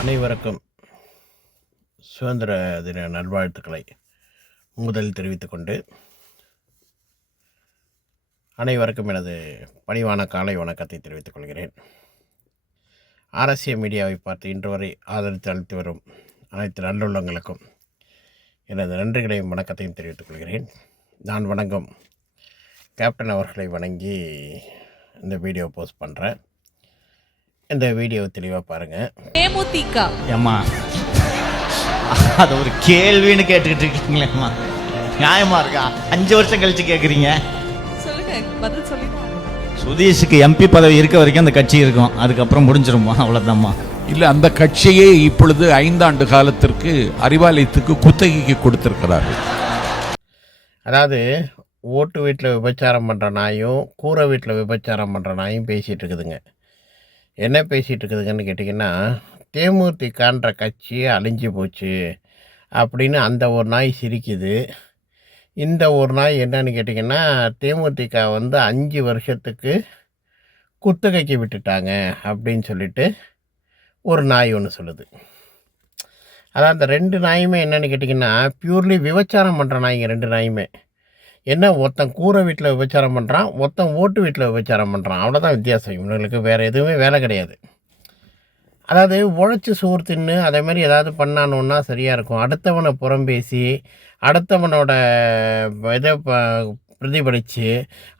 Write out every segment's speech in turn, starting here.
அனைவருக்கும் சுதந்திர தின நல்வாழ்த்துக்களை முதலில் தெரிவித்துக் கொண்டு, அனைவருக்கும் எனது பணிவான காலை வணக்கத்தை தெரிவித்துக் கொள்கிறேன். அரசியல் மீடியாவை பார்த்து இன்று வரை ஆதரித்து அளித்து வரும் அனைத்து நல்லுள்ளங்களுக்கும் எனது நன்றிகளையும் வணக்கத்தையும் தெரிவித்துக் கொள்கிறேன். நான் வணங்கும் கேப்டன் அவர்களை வணங்கி இந்த வீடியோ போஸ்ட் பண்ணுறேன். இந்த வீடியோவை தெளிவாக பாருங்கள். தேமுதிக ஏம்மா அது ஒரு கேள்வின்னு கேட்டுக்கிட்டு இருக்கீங்களேம்மா, நியாயமா இருக்கா? 5 வருஷம் கழிச்சு கேட்குறீங்க. சொல்லுங்க, பதில் சொல்லிதான். சுதீஷுக்கு எம்பி பதவி இருக்க வரைக்கும் அந்த கட்சி இருக்கும், அதுக்கப்புறம் முடிஞ்சிருமா? அவ்வளோதாம்மா. இல்லை, அந்த கட்சியை இப்பொழுது 5 ஆண்டு காலத்திற்கு அறிவாலயத்துக்கு குத்தகைக்கு கொடுத்திருக்கிறார்கள். அதாவது ஓட்டு வீட்டில் விபச்சாரம் பண்ணுற நாயும் கூரை வீட்டில் விபச்சாரம் பண்ணுற நாயும் பேசிகிட்டு இருக்குதுங்க. என்ன பேசிகிட்டு இருக்குதுங்கன்னு கேட்டிங்கன்னா, தேமுதிகன்ற கட்சியே அழிஞ்சு போச்சு அப்படின்னு அந்த ஒரு நாய் சிரிக்குது. இந்த ஒரு நாய் என்னன்னு கேட்டிங்கன்னா, தேமுதிக 5 வருஷத்துக்கு குத்தகைக்கு விட்டுட்டாங்க அப்படின்னு சொல்லிட்டு ஒரு நாய் ஒன்று சொல்லுது. அதான் அந்த 2 நாயுமே என்னென்னு கேட்டிங்கன்னா, பியூர்லி விபச்சாரம் பண்ணுற நாய்ங்க 2 நாயுமே. என்ன, ஒருத்தன் கூரை வீட்டில் விபச்சாரம் பண்ணுறான், ஒருத்தன் ஓட்டு வீட்டில் விபச்சாரம் பண்ணுறான். அவ்வளோதான் வித்தியாசம். இவங்களுக்கு வேறு எதுவுமே வேலை கிடையாது. அதாவது உழைச்சி சோறு தின்னு அதே மாதிரி ஏதாவது பண்ணானோன்னா சரியாக இருக்கும். அடுத்தவனை புறம்பேசி அடுத்தவனோட இதை பிரதிபலித்து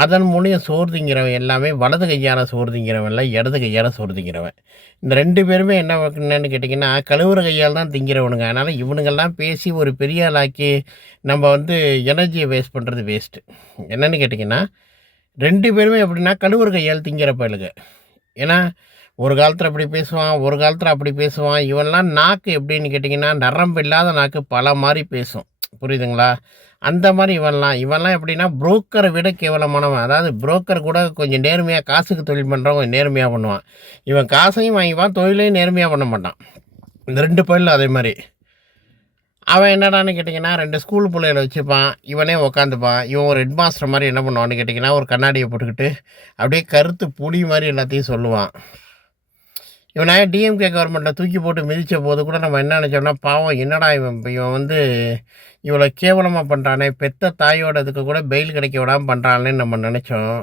அதன் மூலியம் சோறு திங்கிறவன் எல்லாமே வலது கையால் சோறு திங்கிறவன் இல்லை, இடது கையால் சோறு திங்கிறவன். இந்த 2 பேருமே என்னன்னு கேட்டிங்கன்னா, கழுவுற கையால் தான் திங்கிறவனுங்க. அதனால் இவனுங்கள்லாம் பேசி ஒரு பெரிய ஆளாக்கி நம்ம எனர்ஜியை வேஸ்ட் பண்ணுறது வேஸ்ட்டு. என்னென்னு கேட்டிங்கன்னா, 2 பேருமே எப்படின்னா கழுவுற கையால் திங்கிற பயலுங்க. ஏன்னா ஒரு காலத்தில் அப்படி பேசுவான், ஒரு காலத்தில் அப்படி பேசுவான். இவன்லாம் நாக்கு எப்படின்னு கேட்டிங்கன்னா, நரம்பு இல்லாத நாக்கு பல மாதிரி பேசும். புரியுதுங்களா? அந்த மாதிரி இவன்லாம் எப்படின்னா புரோக்கரை விட கேவலமானவன். அதாவது புரோக்கர் கூட கொஞ்சம் நேர்மையாக, காசுக்கு தொழில் பண்ணுறவன் கொஞ்சம் நேர்மையாக பண்ணுவான். இவன் காசையும் வாங்கிப்பான், தொழிலையும் நேர்மையாக பண்ண மாட்டான். இந்த 2 பயிலும் அதே மாதிரி. அவன் என்னடான்னு கேட்டிங்கன்னா, 2 ஸ்கூல் பிள்ளைகளை வச்சுப்பான், இவனே உக்காந்துப்பான். இவன் ஒரு ஹெட் மாஸ்டர் மாதிரி என்ன பண்ணுவான்னு கேட்டிங்கன்னா, ஒரு கண்ணாடியை போட்டுக்கிட்டு அப்படியே கருத்து புலி மாதிரி எல்லாத்தையும் சொல்லுவான். இவனை டிஎம்கே கவர்மெண்ட்டை தூக்கி போட்டு மிதித்த போது கூட நம்ம என்ன நினச்சோம்னா, பாவம் என்னடா இவன் இவ்வளோ கேவலமாக பண்ணுறானே, பெத்த தாயோட இதுக்கு கூட பெயில் கிடைக்க விடாமல் பண்ணுறானேன்னு நம்ம நினச்சோம்.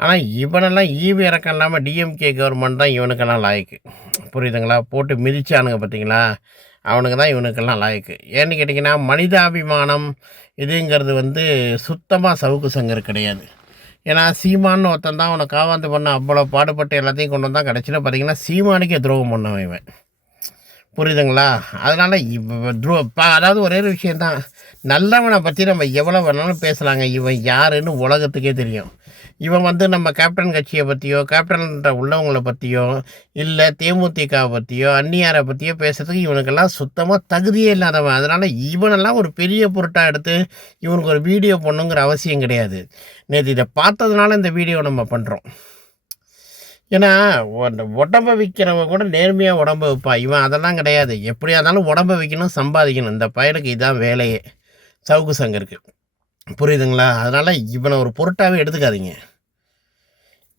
ஆனால் இவனெல்லாம் ஈவு இறக்கம் இல்லாமல் டிஎம்கே கவர்மெண்ட் தான் இவனுக்கெல்லாம் லாய்க்கு. புரியுதுங்களா? போட்டு மிதிச்சானுங்க பார்த்தீங்களா, அவனுக்கு தான் இவனுக்கெல்லாம் லாய்க்கு. ஏன்னு கேட்டிங்கன்னா, மனிதாபிமானம் இதுங்கிறது சுத்தமாக சவுக்கு சங்கர் கிடையாது. ஏன்னா சீமான்னு ஒருத்தன் தான் அவனை காவாந்து பண்ண அவ்வளோ பாடுபட்டு எல்லாத்தையும் கொண்டு வந்தால் கடைசியில் பார்த்திங்கன்னா சீமானுக்கே துரோகம் பண்ணவன் இவன். புரியுதுங்களா? அதனால் அதாவது ஒரே ஒரு விஷயந்தான், நல்லவனை பற்றி நம்ம எவ்வளோ வேணாலும் பேசலாங்க. இவன் யாருன்னு உலகத்துக்கே தெரியும். இவன் நம்ம கேப்டன் கட்சியை பற்றியோ, கேப்டன்ற உள்ளவங்களை பற்றியோ, இல்லை தேமுதிகவை பற்றியோ, அந்நியாரை பற்றியோ பேசுறதுக்கு இவனுக்கெல்லாம் சுத்தமாக தகுதியே இல்லாதவன். அதனால் இவனெல்லாம் ஒரு பெரிய பொருட்டாக எடுத்து இவனுக்கு ஒரு வீடியோ பண்ணுங்கிற அவசியம் கிடையாது. நேற்று இதை பார்த்ததுனால இந்த வீடியோ நம்ம பண்ணுறோம். ஏன்னா உடம்பை விற்கிறவன் கூட நேர்மையாக உடம்பை வைப்பான். இவன் அதெல்லாம் கிடையாது. எப்படியா இருந்தாலும் உடம்பை விற்கணும், சம்பாதிக்கணும். இந்த பையனுக்கு இதுதான் வேலையே, சவுக்கு சங்கருக்கு. புரியுதுங்களா? அதனால் இவனை ஒரு பொருட்டாகவே எடுத்துக்காதீங்க.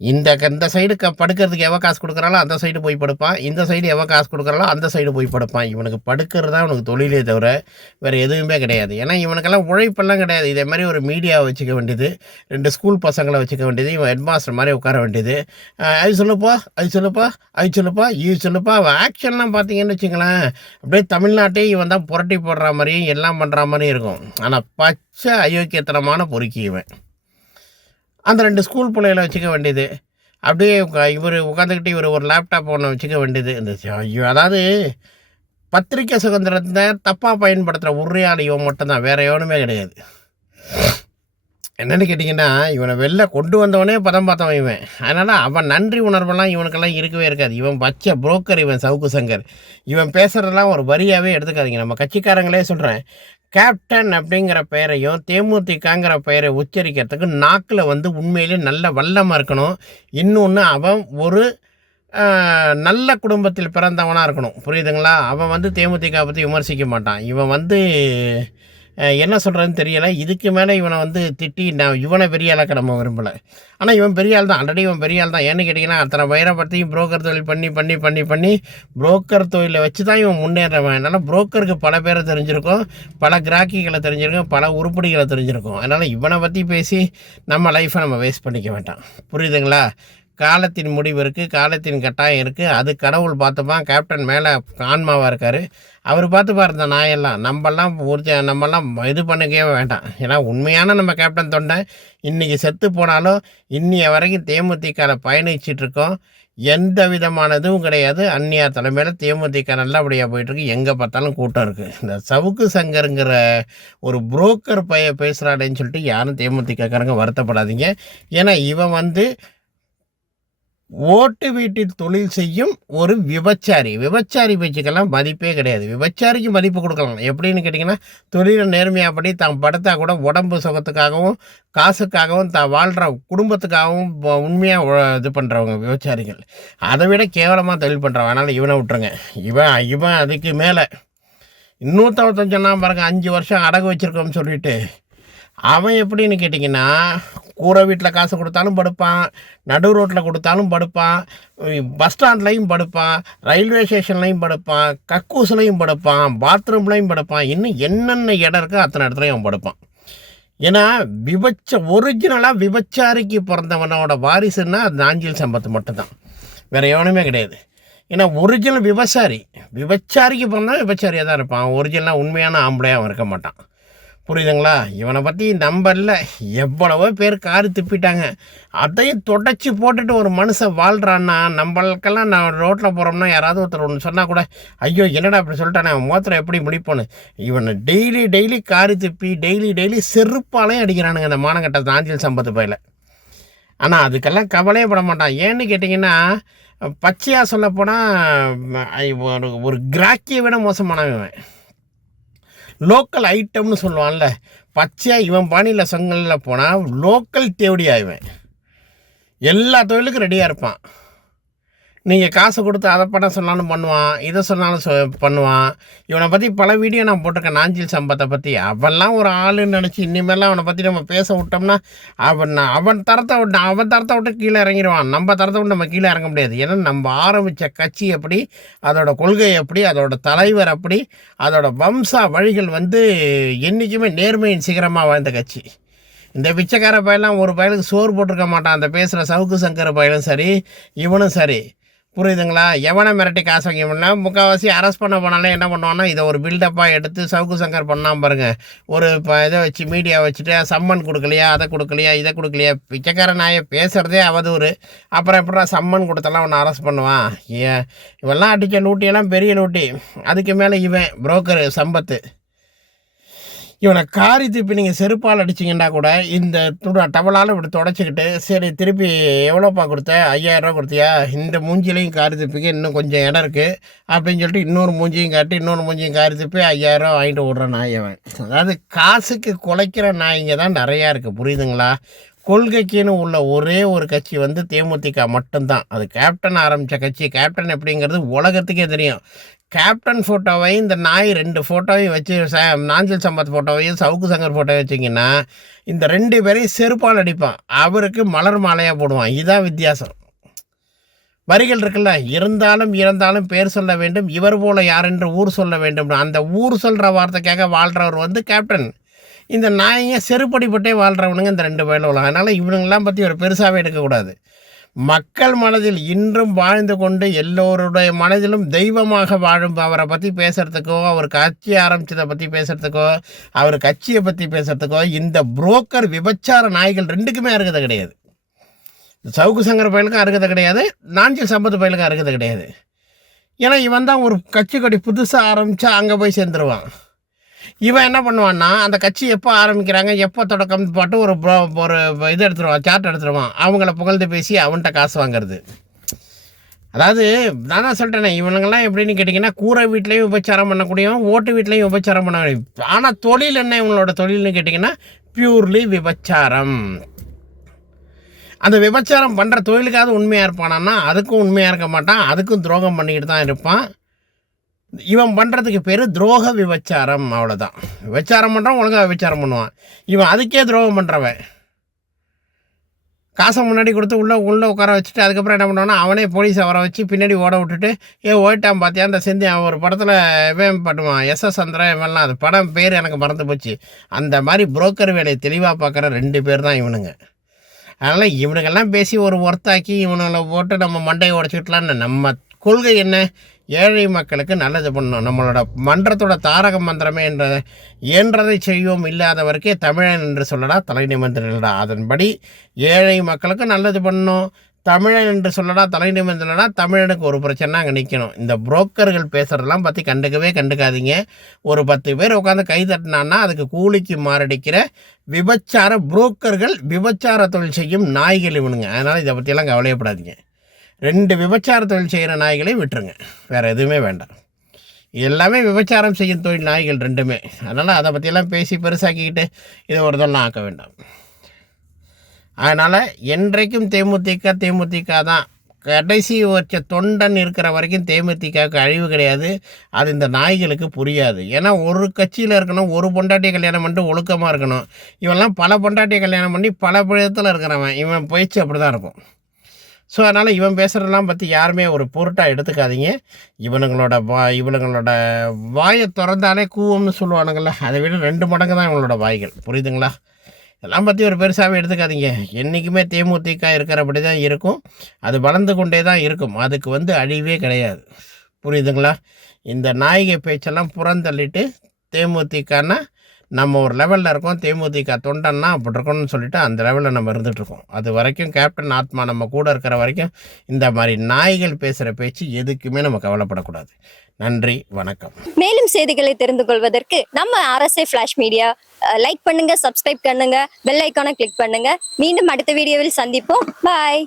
இந்த சைடு படுக்கிறதுக்கு எவன் காசு கொடுக்குறாளோ அந்த சைடு போய் படுப்பான், இந்த சைடு எவன் காசு கொடுக்குறாளோ அந்த சைடு போய் படுப்பான். இவனுக்கு படுக்கிறது தான் இவனுக்கு தொழிலே தவிர வேறு எதுவுமே கிடையாது. ஏன்னா இவனுக்கெல்லாம் உழைப்பெல்லாம் கிடையாது. இதே மாதிரி ஒரு மீடியாவை வச்சுக்க வேண்டியது, 2 ஸ்கூல் பசங்களை வச்சுக்க வேண்டியது, இவன் ஹெட் மாஸ்டர் மாதிரி உட்கார வேண்டியது. அது சொல்லுப்பா, அது சொல்லுப்பா, அது சொல்லுப்பா, இது சொல்லுப்பா. அவன் ஆக்ஷன்லாம் பார்த்தீங்கன்னு வச்சுங்களேன், அப்படியே தமிழ்நாட்டே இவன் தான் புரட்டி போடுற மாதிரியும் எல்லாம் பண்ணுற மாதிரியும் இருக்கும். ஆனால் பச்சை அயோக்கியத்தனமான பொறுக்கி இவன். அந்த 2 ஸ்கூல் பிள்ளைகளை வச்சுக்க வேண்டியது, அப்படியே இவர் உட்காந்துக்கிட்டு இவர் ஒரு லேப்டாப் ஒன்று வச்சுக்க வேண்டியது. அதாவது பத்திரிக்கை சுதந்திரத்தை தப்பாக பயன்படுத்துகிற ஒரே ஆள் இவன் மட்டும்தான், வேறு எவனுமே கிடையாது. என்னென்னு கேட்டிங்கன்னா, இவனை வெளில கொண்டு வந்தவனே பதம் பார்த்தவன் இவன். அதனால் அவன் நன்றி உணர்வெல்லாம் இவனுக்கெல்லாம் இருக்கவே இருக்காது. இவன் பச்சை புரோக்கர், இவன் சவுக்கு சங்கர். இவன் பேசுகிறதெல்லாம் ஒரு வரியாகவே எடுத்துக்காதீங்க. நம்ம கட்சிக்காரங்களே சொல்கிறேன், கேப்டன் அப்படிங்கிற பெயரையும் தேமுதிகங்கிற பெயரை உச்சரிக்கிறதுக்கு நாக்கில் உண்மையிலே நல்ல வல்லமாக இருக்கணும். இன்னொன்று, அவன் ஒரு நல்ல குடும்பத்தில் பிறந்தவனாக இருக்கணும். புரியுதுங்களா? அவன் தேமுதிக பற்றி விமர்சிக்க மாட்டான். இவன் என்ன சொல்கிறதுன்னு தெரியலை. இதுக்கு மேலே இவனை வந்து திட்டி நான் இவனை பெரிய ஆளாக்க நம்ம விரும்பலை. ஆனால் இவன் பெரிய ஆள் தான், ஆல்ரெடி இவன் பெரிய ஆள் தான். ஏன்னு கேட்டிங்கன்னா அத்தனை வைரப்பத்தையும் புரோக்கர் தொழில் பண்ணி புரோக்கர் தொழிலை வச்சு தான் இவன் முன்னேறவன். அதனால் புரோக்கருக்கு பல பேரை தெரிஞ்சிருக்கும், பல கிராக்கிகளை தெரிஞ்சிருக்கும், பல உருப்படிகளை தெரிஞ்சிருக்கும். அதனால் இவனை பற்றி பேசி நம்ம லைஃப்பை நம்ம வேஸ்ட் பண்ணிக்க வேண்டாம். புரியுதுங்களா? காலத்தின் முடிவு இருக்குது, காலத்தின் கட்டாயம் இருக்குது. அது கடவுள் பார்த்துப்பான். கேப்டன் மேலே ஆன்மாவாக இருக்கார், அவர் பார்த்துப்பார் இந்த நாயெல்லாம். நம்மெல்லாம் இது பண்ணிக்கவே வேண்டாம். ஏன்னா உண்மையான நம்ம கேப்டன் தொண்டை இன்றைக்கி செத்து போனாலும் இன்னைய வரைக்கும் தேமுதிகவில் பயணிச்சிட்ருக்கோம். எந்த விதமான இதுவும் கிடையாது. அந்நியார் தலைமையில் தேமுதிக நல்லபடியாக போயிட்டுருக்கு. எங்கே பார்த்தாலும் கூட்டம் இருக்குது. இந்த சவுக்கு சங்கருங்கிற ஒரு புரோக்கர் பேசுகிறாடேன்னு சொல்லிட்டு யாரும் தேமுதிகக்காரங்க வருத்தப்படாதீங்க. ஏன்னா இவன் வந்து ஓட்டு வீட்டில் தொழில் செய்யும் ஒரு விபச்சாரி பேச்சுக்கெல்லாம் மதிப்பே கிடையாது. விபச்சாரிக்கு மதிப்பு கொடுக்கலாம். எப்படின்னு கேட்டிங்கன்னா, தொழிலை நேர்மையாகப்படி தான் படுத்தா கூட உடம்பு சுகத்துக்காகவும் காசுக்காகவும் தான் வாழ்கிற குடும்பத்துக்காகவும் உண்மையாக இது பண்ணுறவங்க விபச்சாரிகள். அதை விட கேவலமாக தொழில் பண்ணுறவன். அதனால் இவனை விட்டுருங்க. இவன் அதுக்கு மேலே இன்னொருத்தவன் சொன்னான் பாருங்க, 5 வருஷம் அடகு வச்சுருக்கோம்னு சொல்லிட்டு. அவன் எப்படின்னு கேட்டிங்கன்னா, கூரை வீட்டில் காசு கொடுத்தாலும் படுப்பான், நடு ரோட்டில் கொடுத்தாலும் படுப்பான், பஸ் ஸ்டாண்ட்லையும் படுப்பான், ரயில்வே ஸ்டேஷன்லையும் படுப்பான், கக்கூஸ்லையும் படுப்பான், பாத்ரூம்லையும் படுப்பான், இன்னும் என்னென்ன இடம் இருக்கோ அத்தனை இடத்துலையும் அவன் படுப்பான். ஏன்னா ஒரிஜினலாக விபச்சாரிக்கு பிறந்தவனோட வாரிசுன்னா அது நாஞ்சில் சம்பத் மட்டும்தான், வேறு எவனுமே கிடையாது. ஏன்னா ஒரிஜினல் விபச்சாரிக்கு பிறந்தவன் விபச்சாரியாக தான் இருப்பான். ஒரிஜினலாக உண்மையான ஆம்பளையாக அவன் இருக்க மாட்டான். புரியுதுங்களா? இவனை பற்றி நம்பரில் எவ்வளவோ பேர் காரு திப்பிட்டாங்க. அதையும் தொடச்சி போட்டுட்டு ஒரு மனுஷன் வாழ்கிறான்னா, நம்மளுக்கெல்லாம் நான் ரோட்டில் போகிறோம்னா யாராவது ஒருத்தர் ஒன்று சொன்னால் கூட ஐயோ என்னடா அப்படி சொல்லிட்டானே, அவன் மோத்திரம் எப்படி முடிப்போன்னு. இவனை டெய்லி காரு திப்பி டெய்லி செருப்பாலையும் அடிக்கிறானுங்க இந்த மானங்கட்ட நாஞ்சில் சம்பத்து பையில. ஆனால் அதுக்கெல்லாம் கவலையே பட மாட்டான். ஏன்னு கேட்டிங்கன்னா, பச்சையாக சொல்லப்போனால் ஒரு கிராக்கியை விட மோசமானவன். லோக்கல் ஐட்டம்னு சொல்லுவான்ல, பச்சையாக இவன் பாணியில் சங்கலில் போனால் லோக்கல் தேவடி ஆயிடுவேன். எல்லா தொழிலுக்கும் ரெடியாக இருப்பான். நீங்கள் காசு கொடுத்து அதை பண்ண சொன்னாலும் பண்ணுவான், இதை சொன்னாலும் பண்ணுவான். இவனை பற்றி பல வீடியோ நான் போட்டிருக்கேன், நாஞ்சில் சம்பத்தை பற்றி. அவன்லாம் ஒரு ஆளுன்னு நினச்சி இனிமேலாம் அவனை பற்றி நம்ம பேச விட்டோம்னா அவன் தரத்தை விட்டு கீழே இறங்கிடுவான். நம்ம தரத்தை விட்டு நம்ம கீழே இறங்க முடியாது. ஏன்னா நம்ம ஆரம்பித்த கட்சி எப்படி, அதோட கொள்கை எப்படி, அதோட தலைவர் அப்படி, அதோட வம்சா வழிகள் வந்து என்றைக்குமே நேர்மையின் சிகரமாக வாழ்ந்த கட்சி. இந்த பிச்சைக்கார பையெல்லாம் ஒரு பையனுக்கு சோறு போட்டிருக்க மாட்டான். அந்த பேசுகிற சவுக்கு சங்கர பையனும் சரி, இவனும் சரி. புரியுதுங்களா? எவனை மிரட்டி காசு வாங்கினா முக்கால்வாசி அரெஸ்ட் பண்ண போனாலே என்ன பண்ணுவான்னா, இதை ஒரு பில்டப்பாக எடுத்து சவுக்கு சங்கர் பண்ணாமல் பாருங்கள். ஒரு இதை வச்சு மீடியா வச்சுட்டு சம்மன் கொடுக்கலையா, அதை கொடுக்கலையா, இதை கொடுக்கலையா, பிச்சைக்கார நாயை பேசுகிறதே அவதூறு. அப்புறம் எப்படா சம்மன் கொடுத்தெல்லாம் அவனை அரெஸ்ட் பண்ணுவான்? இவெல்லாம் அடித்த லூட்டியெல்லாம் பெரிய லூட்டி. அதுக்கு மேலே இவன் புரோக்கரு சம்பத்து. இவனை காரி திருப்பி நீங்கள் செருப்பால் அடிச்சிங்கன்னா கூட இந்த டவலால் இப்படி தொடச்சிக்கிட்டு, சரி திருப்பி எவ்வளோப்பா கொடுத்த, 5000 ரூபா கொடுத்தியா, இந்த மூஞ்சிலையும் காரி திருப்பிக்கு இன்னும் கொஞ்சம் இடம் இருக்குது அப்படின்னு சொல்லிட்டு இன்னொரு மூஞ்சியும் காரி திருப்பி 5000 ரூபா வாங்கிட்டு விட்ற நாயவன். அதாவது காசுக்கு குலைக்கிற நாய்ங்க தான் நிறையா இருக்குது. புரியுதுங்களா? கொள்கைக்குன்னு உள்ள ஒரே ஒரு கட்சி வந்து தேமுதிக மட்டும்தான். அது கேப்டன் ஆரம்பித்த கட்சி. கேப்டன் எப்படிங்கிறது உலகத்துக்கே தெரியும். கேப்டன் ஃபோட்டோவையும் இந்த நாய் 2 ஃபோட்டோவையும் வச்சு நாஞ்சில் சம்பத் ஃபோட்டோவையும் சவுக்கு சங்கர் ஃபோட்டோவையும் வச்சிங்கன்னா இந்த 2 பேரையும் செருப்பால் அடிப்பான். அவருக்கு மலர் மாலையாக போடுவான். இதுதான் வித்தியாசம். வரிகள் இருக்குல்ல, இருந்தாலும் பேர் சொல்ல வேண்டும், இவர் போல யார் என்று ஊர் சொல்ல வேண்டும். அந்த ஊர் சொல்கிற வார்த்தைக்காக வாழ்கிறவர் வந்து கேப்டன். இந்த நாயங்க செருப்படிப்பட்டே வாழ்கிறவனுங்க இந்த 2 பேரும். அதனால் இவனுங்கெல்லாம் பற்றி ஒரு பெருசாகவே எடுக்கக்கூடாது. மக்கள் மனதில் இன்றும் வாழ்ந்து கொண்டு எல்லோருடைய மனதிலும் தெய்வமாக வாழும் அவரை பற்றி பேசுகிறதுக்கோ, அவர் கட்சி ஆரம்பித்ததை பற்றி பேசுகிறதுக்கோ, அவர் கட்சியை பற்றி பேசுகிறதுக்கோ இந்த புரோக்கர் விபச்சார நாய்கள் 2க்குமே அருகதை கிடையாது. சவுக்கு சங்கர் பயிலுக்கும் அருகதை கிடையாது, நாஞ்சில் சம்பத் பயிலுக்கும் அருகதை கிடையாது. ஏன்னா இவன் தான் ஒரு கட்சி கொடி புதுசாக ஆரம்பித்தா அங்கே போய் சேர்ந்துருவான். இவன் என்ன பண்ணுவான்னா, அந்த கட்சி எப்போ ஆரம்பிக்கிறாங்க, எப்போ தொடக்கம் போட்டு ஒரு இது எடுத்துருவான், சார்ட் எடுத்துருவான். அவங்கள புகழ்ந்து பேசி அவன்கிட்ட காசு வாங்கிறது. அதாவது நான் தான் சொல்லிட்டேனே, இவனுங்கெல்லாம் எப்படின்னு கேட்டிங்கன்னா, கூரை வீட்லேயும் விபச்சாரம் பண்ணக்கூடியவன், ஓட்டு வீட்லேயும் விபச்சாரம் பண்ண முடியும். ஆனால் தொழில் என்ன இவங்களோட தொழில்னு கேட்டிங்கன்னா பியூர்லி விபச்சாரம். அந்த விபச்சாரம் பண்ணுற தொழிலுக்காவது உண்மையாக இருப்பானான்னா அதுக்கும் உண்மையாக இருக்க மாட்டான், அதுக்கும் துரோகம் பண்ணிக்கிட்டு தான் இருப்பான். இவன் பண்ணுறதுக்கு பேர் துரோக விபச்சாரம், அவ்வளோதான். விபச்சாரம் பண்ணுறான், ஒழுங்காக விபச்சாரம் பண்ணுவான். இவன் அதுக்கே துரோகம் பண்ணுறவன். காசை முன்னாடி கொடுத்து உள்ளே உட்கார வச்சுட்டு அதுக்கப்புறம் என்ன பண்ணுவான்னா அவனே போலீஸை வர வச்சு பின்னாடி ஓட விட்டுட்டு ஓட்டான் பார்த்தியா அந்த செந்தி அவன் ஒரு படத்தில் இவன் பண்ணுவான் SS சந்திரன் இவன்லாம். அது படம் பேர் எனக்கு மறந்து போச்சு. அந்த மாதிரி புரோக்கர் வேலையை தெளிவாக பார்க்குற 2 பேர் தான் இவனுங்க. அதனால் இவனுங்கெல்லாம் பேசி ஒரு ஒர்த்தாக்கி இவனுங்களை போட்டு நம்ம மண்டையை உடச்சிக்கிட்டலான்னு. நம்ம கொள்கை என்ன? ஏழை மக்களுக்கு நல்லது பண்ணணும். நம்மளோட மன்றத்தோட தாரக மந்திரமே இயன்றதை செய்வோம், இல்லாதவருக்கே தமிழன் என்று சொல்லடா தலை நிமிர்ந்திடா. அதன்படி ஏழை மக்களுக்கு நல்லது பண்ணணும். தமிழன் என்று சொல்லடா தலை நிமிர்ந்திடா. தமிழனுக்கு ஒரு பிரச்சனை அங்கே நிற்கணும். இந்த புரோக்கர்கள் பேசுகிறதெல்லாம் பற்றி கண்டுக்காதீங்க. ஒரு 10 பேர் உட்காந்து கை தட்டினான்னா அதுக்கு கூலிக்கு மாரடிக்கிற விபச்சார புரோக்கர்கள், விபச்சார தொழில் செய்யும் நாய்கள் இவனுங்க. அதனால் இதை பற்றியெல்லாம் கவலையப்படாதீங்க. 2 விபச்சார தொழில் செய்கிற நாய்களையும் விட்டுருங்க, வேறு எதுவுமே வேண்டாம். எல்லாமே விபச்சாரம் செய்யும் தொழில் நாய்கள் 2மே. அதனால் அதை பற்றியெல்லாம் பேசி பெருசாக்கிக்கிட்டு இதை ஒரு இதெல்லாம் ஆக்க வேண்டாம். அதனால் என்றைக்கும் தேமுதிக தான். கடைசி வச்ச தொண்டன் இருக்கிற வரைக்கும் தேமுதிகவுக்கு அழிவு கிடையாது. அது இந்த நாய்களுக்கு புரியாது. ஏன்னா ஒரு கட்சியில் இருக்கணும், ஒரு பொண்டாட்டியை கல்யாணம் பண்ணிட்டு ஒழுக்கமாக இருக்கணும். இவெல்லாம் பல பொண்டாட்டியை கல்யாணம் பண்ணி பல விதத்தில் இருக்கிறவன். இவன் போயிடுச்சு அப்படி தான் இருக்கும். ஸோ அதனால் இவன் பேசுகிறதெல்லாம் பற்றி யாருமே ஒரு பொருட்டாக எடுத்துக்காதீங்க. இவனுங்களோட வாயை திறந்தாலே கூவம்னு சொல்லுவானுங்கள, அதை விட 2 மடங்கு தான் இவங்களோட வாய்கள். புரியுதுங்களா? இதெல்லாம் பற்றி ஒரு பெருசாகவே எடுத்துக்காதீங்க. என்றைக்குமே தேமுதிக இருக்கிறபடி தான் இருக்கும். அது வளர்ந்து கொண்டே தான் இருக்கும். அதுக்கு அழிவே கிடையாது. புரியுதுங்களா? இந்த நாய்கை பேச்செல்லாம் புறந்தள்ளிட்டு தேமுதிகன்னா நம்ம ஒரு லெவலில் இருக்கோம், தேமுதிக தொண்டன்னா அப்படி இருக்கணும்னு சொல்லிட்டு அந்த லெவலில் நம்ம இருந்துகிட்ருக்கோம். அது வரைக்கும் கேப்டன் ஆத்மா நம்ம கூட இருக்கிற வரைக்கும் இந்த மாதிரி நாய்கள் பேசுகிற பேச்சு எதுக்குமே நம்ம கவலைப்படக்கூடாது. நன்றி, வணக்கம். மேலும் செய்திகளை தெரிந்து கொள்வதற்கு நம்ம RSA ஃபிளாஷ் மீடியா லைக் பண்ணுங்க, சப்ஸ்கிரைப் பண்ணுங்க, பெல் ஐக்கானை கிளிக் பண்ணுங்க. மீண்டும் அடுத்த வீடியோவில் சந்திப்போம். பாய்.